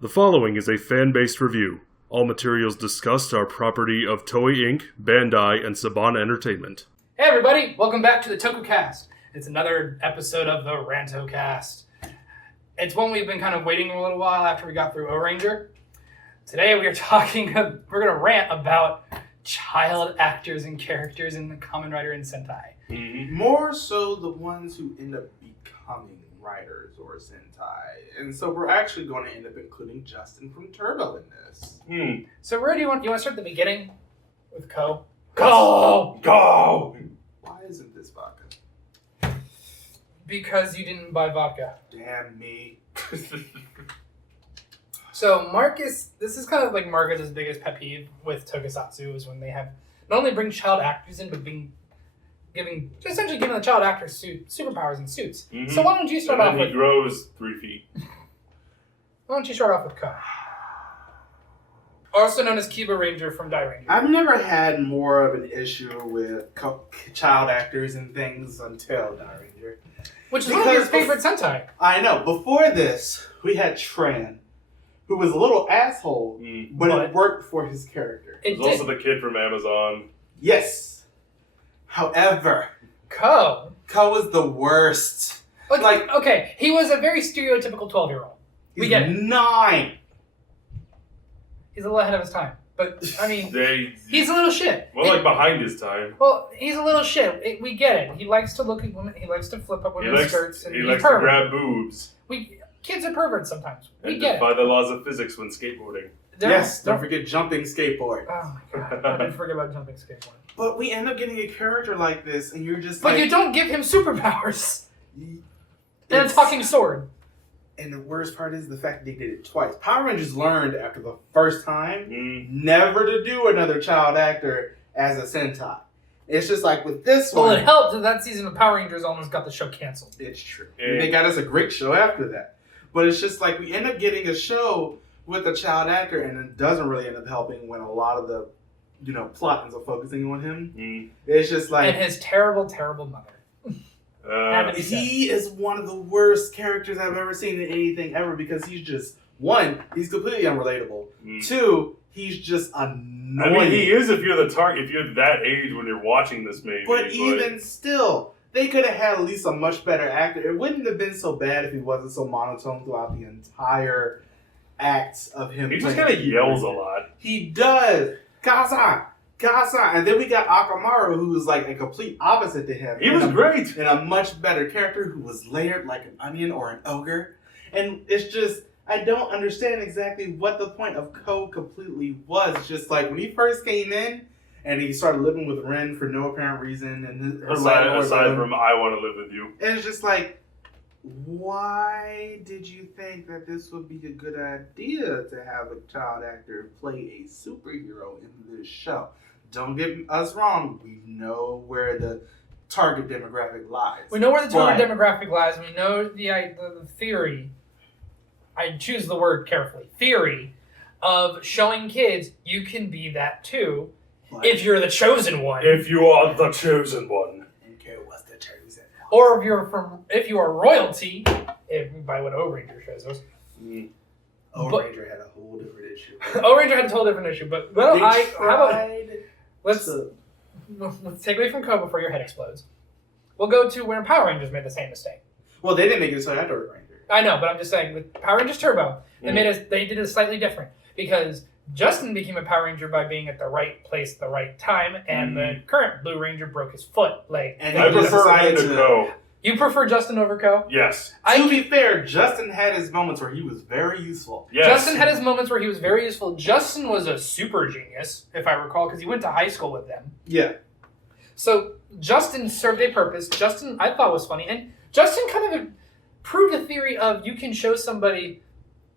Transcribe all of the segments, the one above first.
The following is a fan-based review. All materials discussed are property of Toei Inc., Bandai, and Saban Entertainment. Hey everybody, welcome back to the Tokucast. It's another episode of the Rantocast. It's one we've been kind of waiting a little while after we got through O-Ranger. Today we're going to rant about child actors and characters in the Kamen Rider and Sentai. Mm-hmm. More so the ones who end up becoming writers or Sentai. And so we're actually going to end up including Justin from Turbo in this. So where do you want to start at the beginning with Ko? Go! Why isn't this vodka? Because you didn't buy vodka. Damn me. So Marcus, this is kind of like Marcus's biggest pet peeve with Tokusatsu is when they have not only bring child actors in, but essentially giving the child actors superpowers and suits. Mm-hmm. So why don't you start off with... he grows 3 feet. Why don't you start off with Ko? Also known as Kiba Ranger from Die Ranger. I've never had more of an issue with child actors and things until Die Ranger. Which is one of your favorite Sentai. I know. Before this, we had Tran, who was a little asshole, but it worked for his character. It was also the kid from Amazon. Yes. However, Ko was the worst. Okay, he was a very stereotypical 12-year-old. We get it. 9. He's a little ahead of his time. But, I mean, he's a little shit. Well, behind his time. Well, he's a little shit. We get it. He likes to look at women. He likes to flip up women's skirts. And he likes to grab boobs. Kids are perverts sometimes. We and get defy it. the laws of physics when skateboarding. Don't forget jumping skateboard. Oh my god, I didn't forget about jumping skateboard. But we end up getting a character like this, and you're just But you don't give him superpowers! And a talking sword. And the worst part is the fact that they did it twice. Power Rangers learned after the first time never to do another child actor as a Sentai. It's just like with this one... Well, it helped that that season of Power Rangers almost got the show canceled. It's true. And they got us a great show after that. But it's just like we end up getting a show with a child actor, and it doesn't really end up helping when a lot of the, plot ends up focusing on him. It's just like... And his terrible, terrible mother. He is one of the worst characters I've ever seen in anything ever because he's just, 1, he's completely unrelatable. 2, he's just annoying. I mean, he is if you're that age when you're watching this, maybe. But even still... They could have had at least a much better actor. It wouldn't have been so bad if he wasn't so monotone throughout the entire acts of him. He just kind of yells a lot. He does. Kazan. And then we got Akamaru, who was like a complete opposite to him. He was great. And a much better character who was layered like an onion or an ogre. And it's just, I don't understand exactly what the point of Ko completely was. It's just like when he first came in, and he started living with Ren for no apparent reason. And aside from I want to live with you. And it's just like, why did you think that this would be a good idea to have a child actor play a superhero in this show? Don't get us wrong. We know where the target demographic lies. We know where the target demographic lies. We know the theory. I choose the word carefully. Theory of showing kids you can be that too. If you're the chosen one. If you are the chosen one. And Ko was the chosen one. Or if you are royalty, by what O-Ranger shows us. O-Ranger had a whole different issue. O-Ranger had a whole different issue, but let's take away from Ko before your head explodes. We'll go to where Power Rangers made the same mistake. Well, they didn't make it so after O-Ranger. I know, but I'm just saying with Power Rangers Turbo, they did it slightly different because Justin became a Power Ranger by being at the right place at the right time, and the current Blue Ranger broke his leg. And I prefer Ren to Ko. You prefer Justin over Ko? Yes. To be fair, Justin had his moments where he was very useful. Yes. Justin had his moments where he was very useful. Justin was a super genius, if I recall, because he went to high school with them. Yeah. So Justin served a purpose. Justin, I thought, was funny. And Justin kind of proved a theory of you can show somebody...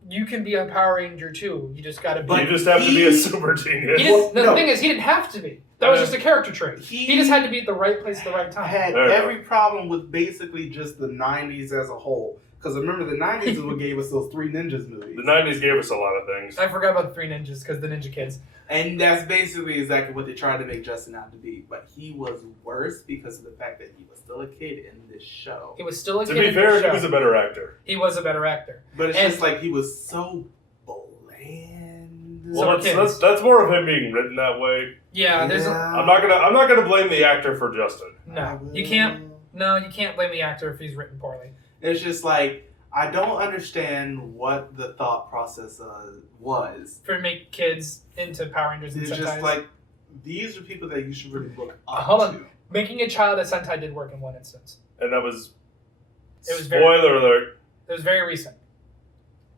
You can be a Power Ranger too. You just gotta be. You just have to be a super genius. The thing is, he didn't have to be. That was just a character trait. He just had to be at the right place at the right time. Had every problem with basically just the 90s as a whole. Because remember, the 90s is what gave us those Three Ninjas movies. The 90s gave us a lot of things. I forgot about the Three Ninjas because the Ninja Kids. And that's basically exactly what they tried to make Justin out to be. But he was worse because of the fact that he was still a kid in this show. He was still a kid in this show. To be fair, he was a better actor. He was a better actor. But it's just like he was so Well, that's more of him being written that way. Yeah, there's I'm not gonna blame the actor for Justin. No, you can't blame the actor if he's written poorly. It's just like, I don't understand what the thought process was. For make kids into Power Rangers and It's Sentai. just like, these are people that you should really look up Hold to. on. Making a child a Sentai did work in one instance. And that was... It was spoiler alert. It was very recent.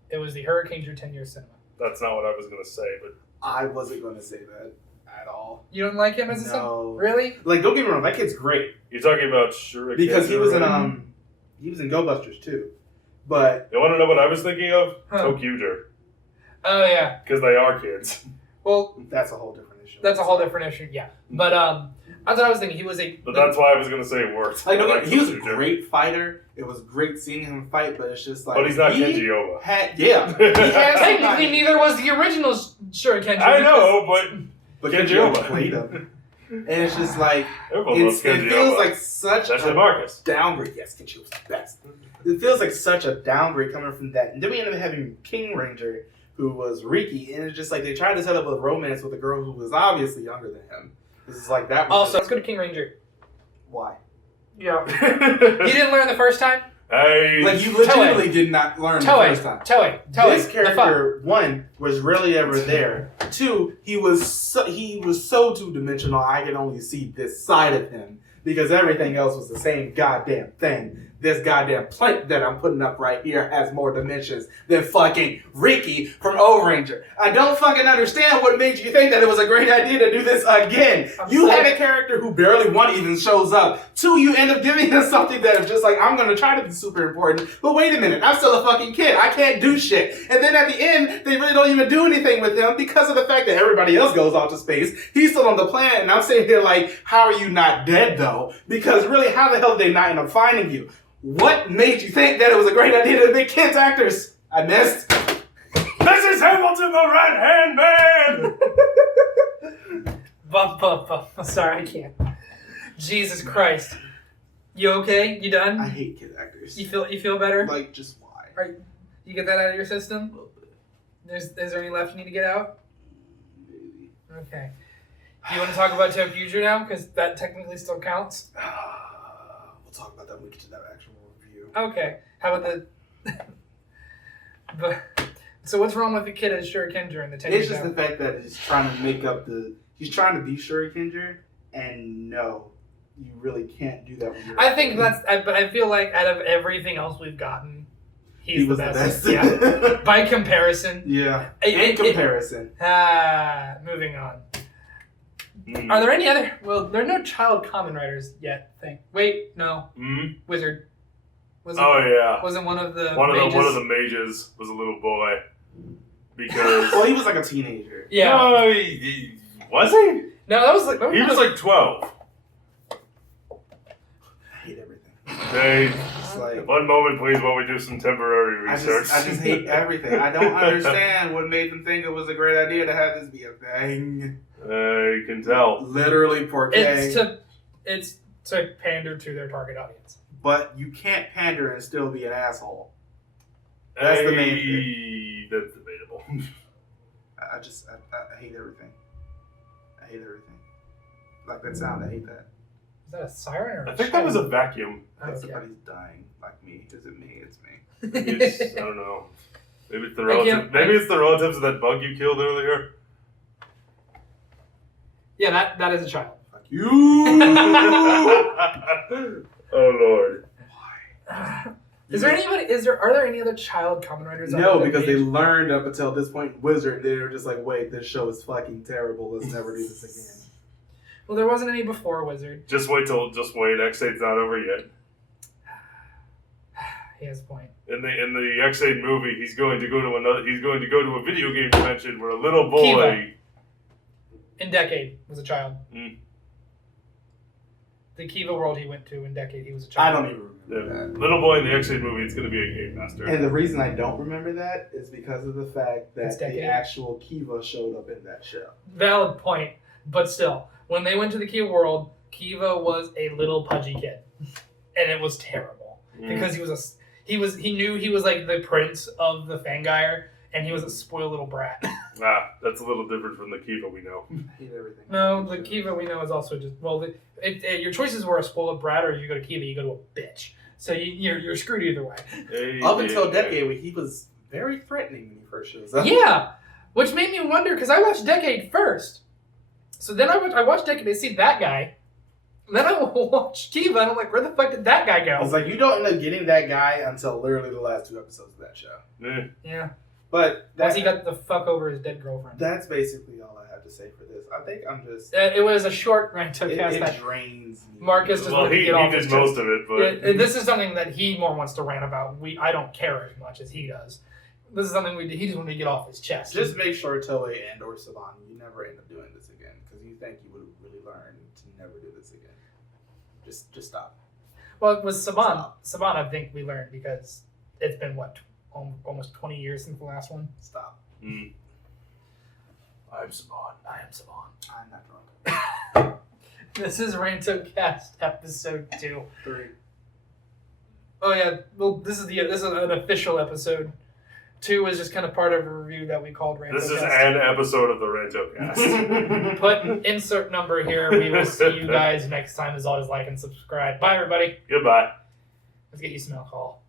It was the Hurricane Drew 10 Years Cinema. That's not what I was going to say, but... I wasn't going to say that at all. You don't like him as a No. Really? Like, don't get me wrong, that kid's great. You're talking about Shuriken. Because he was in Go Busters too. But... You want to know what I was thinking of? Huh. Tokuger. Oh, yeah. Because they are kids. Well, that's a whole different issue. That's a whole different issue, yeah. But, that's what I was thinking. He was a... But that's why I was going to say it worked. Like, he was a great fighter. It was great seeing him fight, but it's just like... But he's not Kenji Oba. He had Technically, neither was the original Shuriken. I know, but Kenji Oba played him. And it's just like... it feels like such a Marcus. downgrade. Yes, Kenji was the best. It feels like such a downgrade coming from that. And then we ended up having King Ranger, who was Riki, and it's just like they tried to set up a romance with a girl who was obviously younger than him. This is like that. Also, let's go to King Ranger. Why? Yeah. You didn't learn the first time? Hey. Like, you legitimately did not learn the first time. Toei. This character, one, was rarely ever there. Two, he was so two-dimensional, I can only see this side of him. Because everything else was the same goddamn thing. This goddamn plate that I'm putting up right here has more dimensions than fucking Riki from O-Ranger. I don't fucking understand what made you think that it was a great idea to do this again. You have a character who barely, one, even shows up. Two, you end up giving us something that is just like, I'm going to try to be super important. But wait a minute, I'm still a fucking kid. I can't do shit. And then at the end, they really don't even do anything with him because of the fact that everybody else goes off to space. He's still on the planet, and I'm sitting here like, how are you not dead though? Because really, how the hell did they not end up finding you? What made you think that it was a great idea to make kids actors? I missed. This is Hamilton the Red Hand Man! Sorry, I can't. Jesus Christ. You okay? You done? I hate kid actors. You feel better? Like, just why? Right. You get that out of your system? Is there any left you need to get out? Maybe. Okay. Do you want to talk about Tokuger now? Because that technically still counts. We'll talk about that when we get to that actual review. Okay. How about the... So what's wrong with the kid as Shurikenger in the 10 It's just the fact that he's trying to make up he's trying to be Shurikenger, and no, you really can't do that when you're... I think but I feel like out of everything else we've gotten, he was the best. Yeah. By comparison. Yeah. In comparison. Moving on. Are there any other... Well, there are no child Kamen Riders yet, Wait, no. Wizard. Wasn't one of the mages? One of the mages was a little boy. Because... Well, he was like a teenager. Yeah. No, was he? No, that was like... He was like 12. I hate everything. Hey, like, one moment, please, while we do some temporary research. I just hate everything. I don't understand what made them think it was a great idea to have this be a thing. You can tell. Literally, poor K. It's to pander to their target audience. But you can't pander and still be an asshole. That's the main thing. That's debatable. I hate everything. I hate everything. Like that sound, I hate that. Is that a siren or I think that was a vacuum. That's somebody's dying like me. Is it me? It's me. Maybe it's, I don't know. Maybe it's the relative. Maybe it's the relatives of that bug you killed earlier. Yeah, that is a child. Fuck you. Oh Lord. Why? Are there any other child Kamen Riders? No, because they learned up until this point in Wizard, they were just like, wait, this show is fucking terrible. Let's never do this again. Well, there wasn't any before Wizard. Just wait. X8's not over yet. He has a point. In the X8 movie, he's going to go to a video game convention where a little boy. Kiva. In Decade was a child. The Kiva world he went to in Decade, he was a child. I don't even remember that. Little boy in the X8 movie, it's going to be a game master. And the reason I don't remember that is because of the fact that the actual Kiva showed up in that show. Valid point, but still, when they went to the Kiva world, Kiva was a little pudgy kid, and it was terrible because he knew he was like the prince of the Fangire, and he was a spoiled little brat. That's a little different from the Kiva we know. I hate everything. No, the Kiva we know is also just your choices were a spoiled brat, or you go to Kiva, you go to a bitch. So you're screwed either way. Up until a decade, he was very threatening when he first shows up. Yeah, which made me wonder because I watched Decade first. So then I watched Decade to see that guy. Then I watched Kiva, and I'm like, where the fuck did that guy go? I was like, you don't end up getting that guy until literally the last 2 episodes of that show. Yeah. But Once he got the fuck over his dead girlfriend. That's basically all I have to say for this. I think I'm just... It was a short Rant-O cast. It drains me. Marcus just wanted to get off he his did most chest. of it, but... This is something that he more wants to rant about. I don't care as much as he does. This is something he just wanted to get off his chest. Just make sure Toei and or Saban, you never end up doing this again. Because you think you would really learn to never do this again. Just stop. Well, with Saban, I think we learned because it's been, almost 20 years since the last one? Stop. I'm Saban. I am Saban. I'm not drunk. This is Rant-O-Cast episode 2. 3. Oh yeah, well this is an official episode. 2 is just kind of part of a review that we called Rant-O-Cast. This is an episode of the Rant-O-Cast. Put an insert number here. We will see you guys next time. As always, like and subscribe. Bye everybody. Goodbye. Let's get you some alcohol.